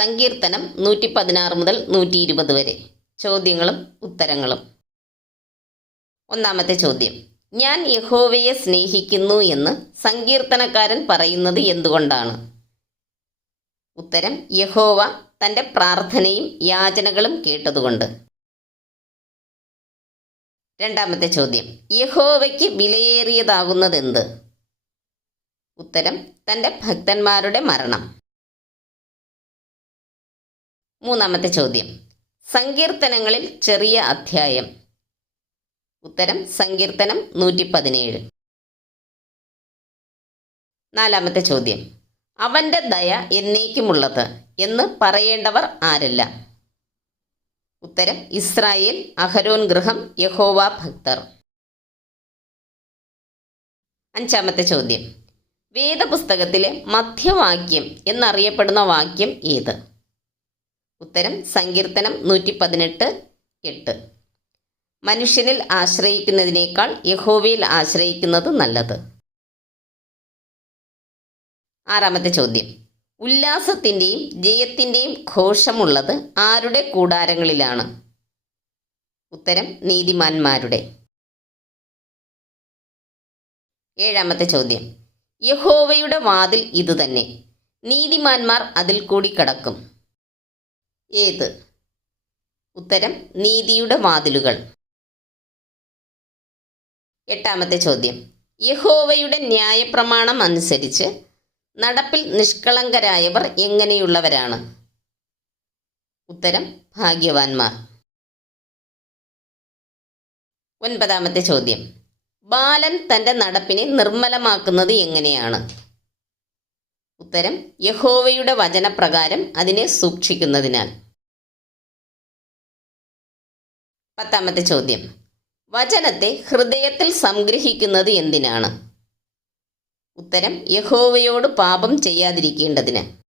സങ്കീർത്തനം നൂറ്റി പതിനാറ് മുതൽ നൂറ്റി ഇരുപത് വരെ. ചോദ്യങ്ങളും ഉത്തരങ്ങളും. ഒന്നാമത്തെ ചോദ്യം. ഞാൻ യഹോവയെ സ്നേഹിക്കുന്നു എന്ന് സങ്കീർത്തനക്കാരൻ പറയുന്നത് എന്തുകൊണ്ടാണ്? ഉത്തരം യഹോവ തന്റെ പ്രാർത്ഥനയും യാചനകളും കേട്ടതുകൊണ്ട്. രണ്ടാമത്തെ ചോദ്യം. യഹോവയ്ക്ക് വിലയേറിയതാകുന്നതെന്ത്? ഉത്തരം തന്റെ ഭക്തന്മാരുടെ മരണം. മൂന്നാമത്തെ ചോദ്യം. സങ്കീർത്തനങ്ങളിൽ ചെറിയ അധ്യായം. ഉത്തരം സങ്കീർത്തനം നൂറ്റി പതിനേഴ് നാലാമത്തെ ചോദ്യം. അവന്റെ ദയ എന്നേക്കുമുള്ളത് എന്ന് പറയേണ്ടവർ ആരല്ല? ഉത്തരം ഇസ്രായേൽ അഹരോൻ ഗൃഹം യഹോവ ഭക്തർ. അഞ്ചാമത്തെ ചോദ്യം. വേദപുസ്തകത്തിലെ മധ്യവാക്യം എന്നറിയപ്പെടുന്ന വാക്യം ഏത്? ഉത്തരം സങ്കീർത്തനം നൂറ്റി പതിനെട്ട് എട്ട്. മനുഷ്യനിൽ ആശ്രയിക്കുന്നതിനേക്കാൾ യഹോവയിൽ ആശ്രയിക്കുന്നത് നല്ലത്. ആറാമത്തെ ചോദ്യം. ഉല്ലാസത്തിന്റെയും ജയത്തിന്റെയും ഘോഷമുള്ളത് ആരുടെ കൂടാരങ്ങളിലാണ്? ഉത്തരം നീതിമാന്മാരുടെ. ഏഴാമത്തെ ചോദ്യം. യഹോവയുടെ വാതിൽ ഇതുതന്നെ. നീതിമാന്മാർ അതിൽ കൂടി കടക്കും. ഏത്? ഉത്തരം നീതിയുടെ വാതിലുകൾ. എട്ടാമത്തെ ചോദ്യം. യഹോവയുടെ ന്യായപ്രമാണം അനുസരിച്ച് നടപ്പിൽ നിഷ്കളങ്കരായവർ എങ്ങനെയുള്ളവരാണ്? ഉത്തരം ഭാഗ്യവാന്മാർ. ഒൻപതാമത്തെ ചോദ്യം. ബാലൻ തന്റെ നടപ്പിനെ നിർമ്മലമാക്കുന്നത് എങ്ങനെയാണ്? ഉത്തരം യഹോവയുടെ വചനപ്രകാരം അതിനെ സൂക്ഷിക്കുന്നതിനാൽ. പത്താമത്തെ ചോദ്യം. വചനത്തെ ഹൃദയത്തിൽ സംഗ്രഹിക്കുന്നത് എന്തിനാണ്? ഉത്തരം യഹോവയോട് പാപം ചെയ്യാതിരിക്കേണ്ടതിന്.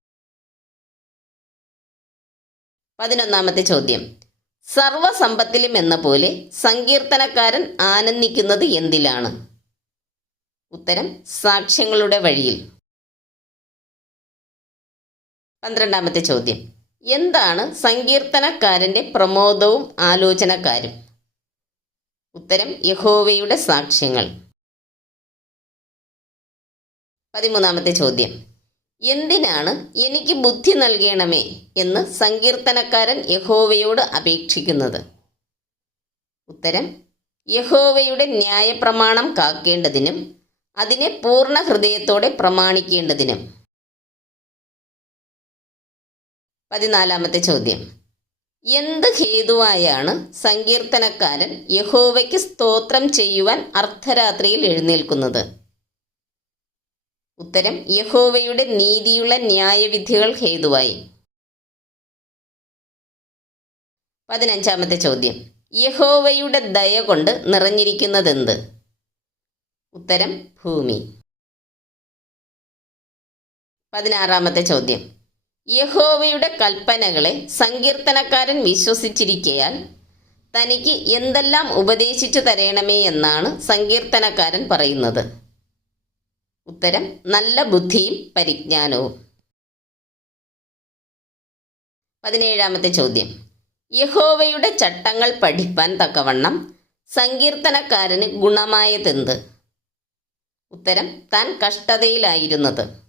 പതിനൊന്നാമത്തെ ചോദ്യം. സർവസമ്പത്തിലും എന്ന പോലെ സങ്കീർത്തനക്കാരൻ ആനന്ദിക്കുന്നത് എന്തിലാണ്? ഉത്തരം സാക്ഷ്യങ്ങളുടെ വഴിയിൽ. പന്ത്രണ്ടാമത്തെ ചോദ്യം. എന്താണ് സങ്കീർത്തനക്കാരന്റെ പ്രമോദവും ആലോചനക്കാരും? ഉത്തരം യഹോവയുടെ സാക്ഷ്യങ്ങൾ. പതിമൂന്നാമത്തെ ചോദ്യം. എന്തിനാണ് എനിക്ക് ബുദ്ധി നൽകണമേ എന്ന് സങ്കീർത്തനക്കാരൻ യഹോവയോട് അപേക്ഷിക്കുന്നത്? ഉത്തരം യഹോവയുടെ ന്യായപ്രമാണം കാക്കേണ്ടതിനും അതിനെ പൂർണ ഹൃദയത്തോടെ പ്രമാണിക്കേണ്ടതിനും. പതിനാലാമത്തെ ചോദ്യം. എന്ത് ഹേതുവായാണ് സങ്കീർത്തനക്കാരൻ യഹോവയ്ക്ക് സ്തോത്രം ചെയ്യുവാൻ അർദ്ധരാത്രിയിൽ എഴുന്നേൽക്കുന്നത്? ഉത്തരം യഹോവയുടെ നീതിയുള്ള ന്യായവിധികൾ ഹേതുവായി. പതിനഞ്ചാമത്തെ ചോദ്യം. യഹോവയുടെ ദയ കൊണ്ട് നിറഞ്ഞിരിക്കുന്നതെന്ത്? ഉത്തരം ഭൂമി. പതിനാറാമത്തെ ചോദ്യം. യഹോവയുടെ കൽപ്പനകളെ സങ്കീർത്തനക്കാരൻ വിശ്വസിച്ചിരിക്കയാൽ തനിക്ക് എന്തെല്ലാം ഉപദേശിച്ചു തരണമേ എന്നാണ് സങ്കീർത്തനക്കാരൻ പറയുന്നത്. ഉത്തരം നല്ല ബുദ്ധിയും പരിജ്ഞാനവും. പതിനേഴാമത്തെ ചോദ്യം. യഹോവയുടെ ചട്ടങ്ങൾ പഠിപ്പാൻ തക്കവണ്ണം സങ്കീർത്തനക്കാരന് ഗുണമായതെന്ത്? ഉത്തരം താൻ കഷ്ടതയിലായിരുന്നത്.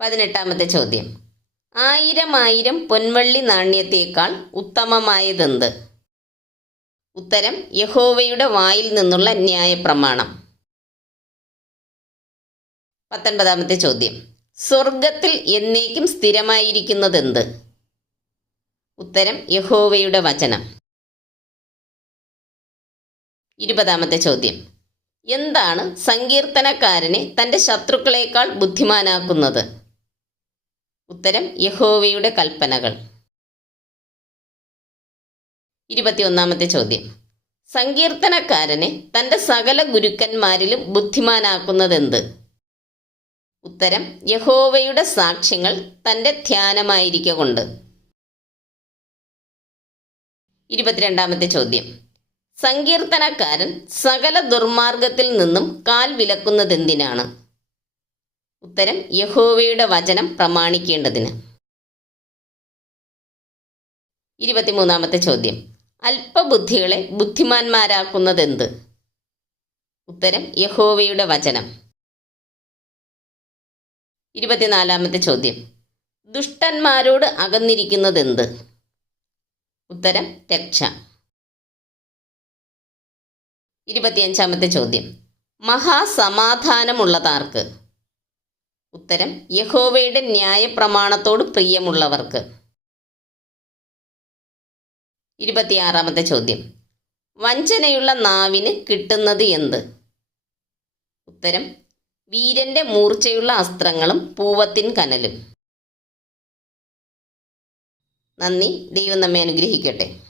പതിനെട്ടാമത്തെ ചോദ്യം. ആയിരം ആയിരം പൊൻവള്ളി നാണ്യത്തേക്കാൾ ഉത്തമമായതെന്ത്? ഉത്തരം യഹോവയുടെ വായിൽ നിന്നുള്ള ന്യായപ്രമാണം. പത്തൊൻപതാമത്തെ ചോദ്യം. സ്വർഗത്തിൽ എന്നേക്കും സ്ഥിരമായിരിക്കുന്നതെന്ത്? ഉത്തരം യഹോവയുടെ വചനം. ഇരുപതാമത്തെ ചോദ്യം. എന്താണ് സങ്കീർത്തനക്കാരനെ തന്റെ ശത്രുക്കളേക്കാൾ ബുദ്ധിമാനാക്കുന്നത്? ഉത്തരം യഹോവയുടെ കൽപ്പനകൾ. ഇരുപത്തിയൊന്നാമത്തെ ചോദ്യം. സങ്കീർത്തനക്കാരനെ തന്റെ സകല ഗുരുക്കന്മാരിലും ബുദ്ധിമാനാക്കുന്നതെന്ത്? ഉത്തരം യഹോവയുടെ സാക്ഷ്യങ്ങൾ തന്റെ ധ്യാനമായിരിക്കൊണ്ട്. ഇരുപത്തിരണ്ടാമത്തെ ചോദ്യം. സങ്കീർത്തനക്കാരൻ സകല ദുർമാർഗത്തിൽ നിന്നും കാൽ വിലക്കുന്നതെന്തിനാണ്? ഉത്തരം യഹോവയുടെ വചനം പ്രമാണിക്കേണ്ടതിന്. ഇരുപത്തിമൂന്നാമത്തെ ചോദ്യം. അല്പബുദ്ധികളെ ബുദ്ധിമാന്മാരാക്കുന്നത് എന്ത് ഉത്തരം യഹോവയുടെ വചനം. ഇരുപത്തിനാലാമത്തെ ചോദ്യം. ദുഷ്ടന്മാരോട് അകന്നിരിക്കുന്നത് എന്ത് ഉത്തരം രക്ഷ. ഇരുപത്തിയഞ്ചാമത്തെ ചോദ്യം. മഹാസമാധാനമുള്ളതാർക്ക്? ഉത്തരം യഹോവയുടെ ന്യായപ്രമാണത്തോട് പ്രിയമുള്ളവർക്ക്. ഇരുപത്തിയാറാമത്തെ ചോദ്യം. വഞ്ചനയുള്ള നാവിന് കിട്ടുന്നത് എന്ത്? ഉത്തരം വീരന്റെ മൂർച്ചയുള്ള അസ്ത്രങ്ങളും പൂവത്തിൻ കനലും. നന്ദി ദൈവം നമ്മെ അനുഗ്രഹിക്കട്ടെ.